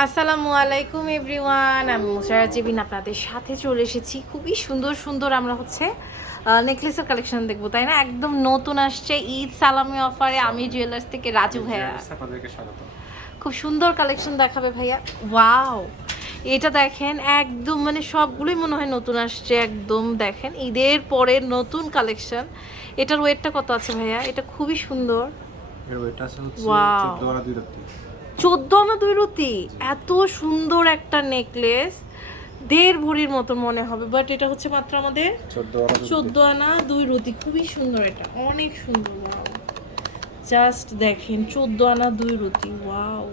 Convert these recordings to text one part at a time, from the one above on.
আসসালামু আলাইকুম এভরিওয়ান, আমি মুসারাত জেবিন আপনাদের সাথে চলে এসেছি। খুবই সুন্দর সুন্দর আমরা হচ্ছে নেকলেসের কালেকশন দেখবো, তাই না? একদম নতুন আসছে ঈদ সালামি অফারে আমি জুয়েলার্স থেকে রাজু ভাইয়া খুব সুন্দর কালেকশন দেখাবে ভাইয়া। ওয়াও, এটা দেখেন একদম মানে সবগুলোই মনে হয় নতুন আসছে। একদম দেখেন ঈদের পরে নতুন কালেকশন। এটার ওয়েটটা কত আছে ভাইয়া? এটা খুবই সুন্দর। এর ওয়েট আছে হচ্ছে ওয়াও, 14 আনা 2 রত্তি। 14 আনা 2 রতি। এত সুন্দর একটা নেকলেস, 1.5 ভরির মতো মনে হবে, বাট এটা হচ্ছে মাত্র আমাদের 14 আনা 2 রতি। খুবই সুন্দর, এটা অনেক সুন্দর। ওয়াও, জাস্ট দেখেন 14 আনা 2 রতি। ওয়াও,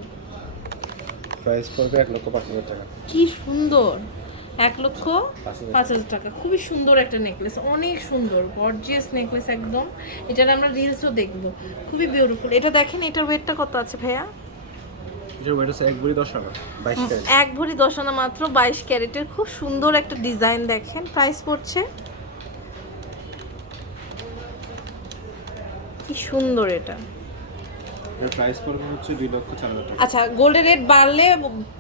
প্রাইস পড়বে 1,05,000 টাকা। কি সুন্দর, 1,05,000 টাকা। খুবই সুন্দর একটা নেকলেস, অনেক সুন্দর গর্জিয়াস নেকলেস একদম। এটার আমরা রিলসও দেখবো, খুবই বিউটিফুল। এটা দেখেন, এটার ওয়েটটা কত আছে ভাইয়া? এর ওয়েট আছে 1 ভরি 10 আনা 22 ক্যারেট। 1 ভরি 10 আনা মাত্র, 22 ক্যারেটের। খুব সুন্দর একটা ডিজাইন দেখেন। প্রাইস পড়ছে কি সুন্দর এটা। এর প্রাইস পড়বে হচ্ছে 2,04,000 টাকা। আচ্ছা, গোল্ডের রেট বাড়লে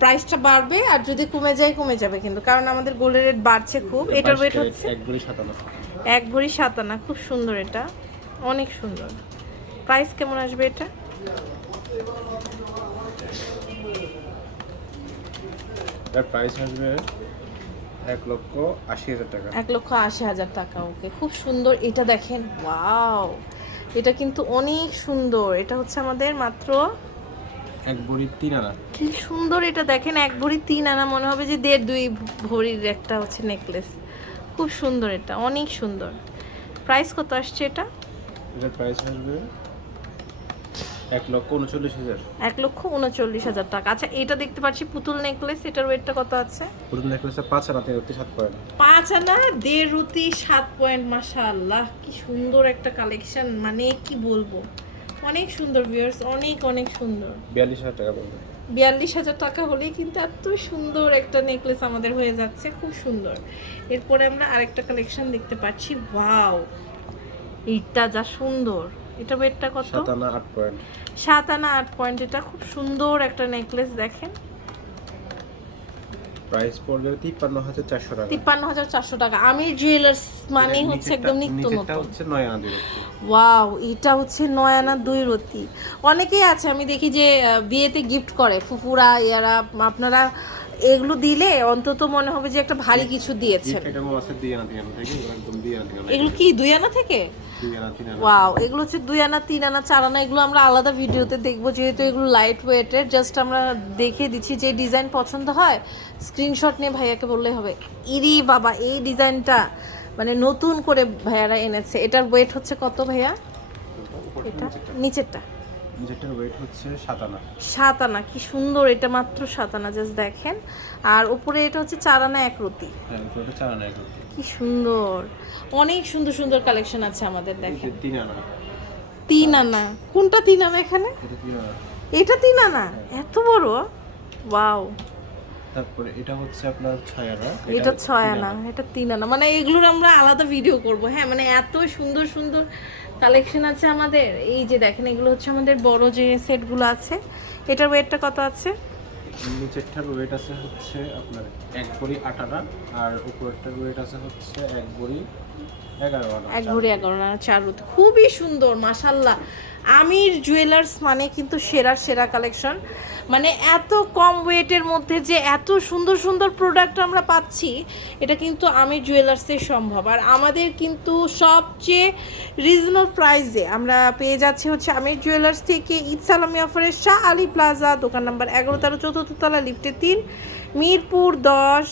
প্রাইসটা বাড়বে, আর যদি কমে যায় কমে যাবে কিন্তু, কারণ আমাদের গোল্ডের রেট বাড়ছে খুব। এটার ওয়েট হচ্ছে 1 ভরি 7 আনা। 1 ভরি 7 আনা। খুব সুন্দর, এটা অনেক সুন্দর। প্রাইস কেমন আসবে এটা? এর প্রাইস আসবে 1,80,000 টাকা। 1,80,000 টাকা। ওকে, খুব সুন্দর। এটা দেখেন, ওয়াও, এটা কিন্তু অনেক সুন্দর। এটা হচ্ছে আমাদের মাত্র 1 ভরি 3 আনা। কি সুন্দর এটা দেখেন, 1 ভরি 3 আনা, মনে হবে যে 1.5-2 ভরির একটা হচ্ছে নেকলেস। খুব সুন্দর, এটা অনেক সুন্দর। প্রাইস কত আসছে এটা? এর প্রাইস আসবে 1,39,000। 1,39,000 টাকা। আচ্ছা, এটা দেখতে পাচ্ছি পুতুল নেকলেস, এটার ওয়েটটা কত আছে? পুরো নেকলেসে 5 আনা 3 রত্তি 7 পয়েন্ট। 5 আনা 1.5 রুতি 7 পয়েন্ট। মাশাআল্লাহ, কি সুন্দর একটা কালেকশন, মানে কি বলবো, অনেক সুন্দর ভিউয়ার্স, অনেক অনেক সুন্দর। 42,000 টাকা পড়বে। 42,000 টাকা হলেই কিন্তু এত সুন্দর একটা নেকলেস আমাদের হয়ে যাচ্ছে। খুব সুন্দর। এরপরে আমরা আরেকটা কালেকশন দেখতে পাচ্ছি। ওয়াও, এইটা যা সুন্দর। এটা ওয়েটটা কত? 7 আনা 8 পয়েন্ট। 7 আনা 8 পয়েন্ট। এটা খুব সুন্দর একটা নেকলেস দেখেন। প্রাইস পড়বে 53,400 টাকা। 53,400 টাকা। আমির জুয়েলার্স মানে হচ্ছে একদম নিত্য এটা নতুন। হচ্ছে 9 আনা 2 রত্তি। ওয়াও, এটা হচ্ছে 9 আনা 2 রতি। অনেকেই আছে আমি দেখি যে বিয়েতে গিফট করে ফুফুরা, ইয়ারা, আপনারা এগুলো দিলে অন্তত মনে হবে যে একটা ভারী কিছু দিয়েছেন। এটা আছে 2 আনা 3 আনা থেকে, একদম 2 আনা 3 আনা। এগুলো কি 2 আনা থেকে? 2 আনা 3 আনা। ওয়াও, এগুলো হচ্ছে 2 আনা 3 আনা 4 আনা। এগুলো আমরা আলাদা ভিডিওতে দেখবো, যেহেতু এগুলো লাইট ওয়েটের। জাস্ট আমরা দেখে দিচ্ছি, যে ডিজাইন পছন্দ হয় স্ক্রিনশট নিয়ে ভাইয়াকে বললেই হবে। ইরি বাবা, এই ডিজাইনটা মানে নতুন করে ভাইয়ারা এনেছে। এটার ওয়েট হচ্ছে কত ভাইয়া? এটা নিচেরটা যেটার ওয়েট হচ্ছে 7 আনা। 7 আনা। কি সুন্দর, এটা মাত্র 7 আনা, জাস্ট দেখেন। আর উপরে এটা হচ্ছে 4 আনা 1 রতি। হ্যাঁ, এটা 4 আনা 1 রত্তি। কি সুন্দর, অনেক সুন্দর সুন্দর কালেকশন আছে আমাদের। দেখেন 3 আনা। 3 আনা। কোনটা 3 আনা এখানে? এটা 3 আনা। এটা 3 আনা, এত বড়। ওয়াও, তারপরে এটা হচ্ছে আপনার 6 আনা। এটা 6 আনা, এটা 3 আনা। মানে এগুলোর আমরা আলাদা ভিডিও করব। হ্যাঁ, মানে এত সুন্দর সুন্দর কালেকশন আছে আমাদের। এই যে দেখেন, এগুলো হচ্ছে আমাদের বড় যে সেটগুলো আছে। এটার ওয়েটটা কত আছে? নিচেরটার ওয়েট আছে হচ্ছে আপনার 1 ভরি 8 আনা, আর উপরেরটার ওয়েট আছে হচ্ছে 1 ভরি 11 আনা। 1 ভরি 11 আনা 4 রুটি। খুবই সুন্দর, মাশাল্লাহ। আমির জুয়েলার্স মানে কিন্তু সেরা সেরা কালেকশন। মানে এত কম ওয়েটের মধ্যে যে এত সুন্দর সুন্দর প্রোডাক্ট আমরা পাচ্ছি, এটা কিন্তু আমির জুয়েলার্সে সম্ভব। আর আমাদের কিন্তু সবচেয়ে রিজনেবল প্রাইসে আমরা পেয়ে যাচ্ছি হচ্ছে আমির জুয়েলার্স থেকে ঈদ সালামি অফারের শাহ আলী প্লাজা, দোকান নাম্বার 11-13, 4th তলা, লিফটে 3, মিরপুর 10।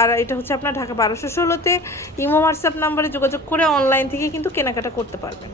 আর এটা হচ্ছে আপনার ঢাকা 1216-তে। ইমো হোয়াটসঅ্যাপ নাম্বারে যোগাযোগ করে অনলাইন থেকে কিন্তু কেনাকাটা করতে পারবেন।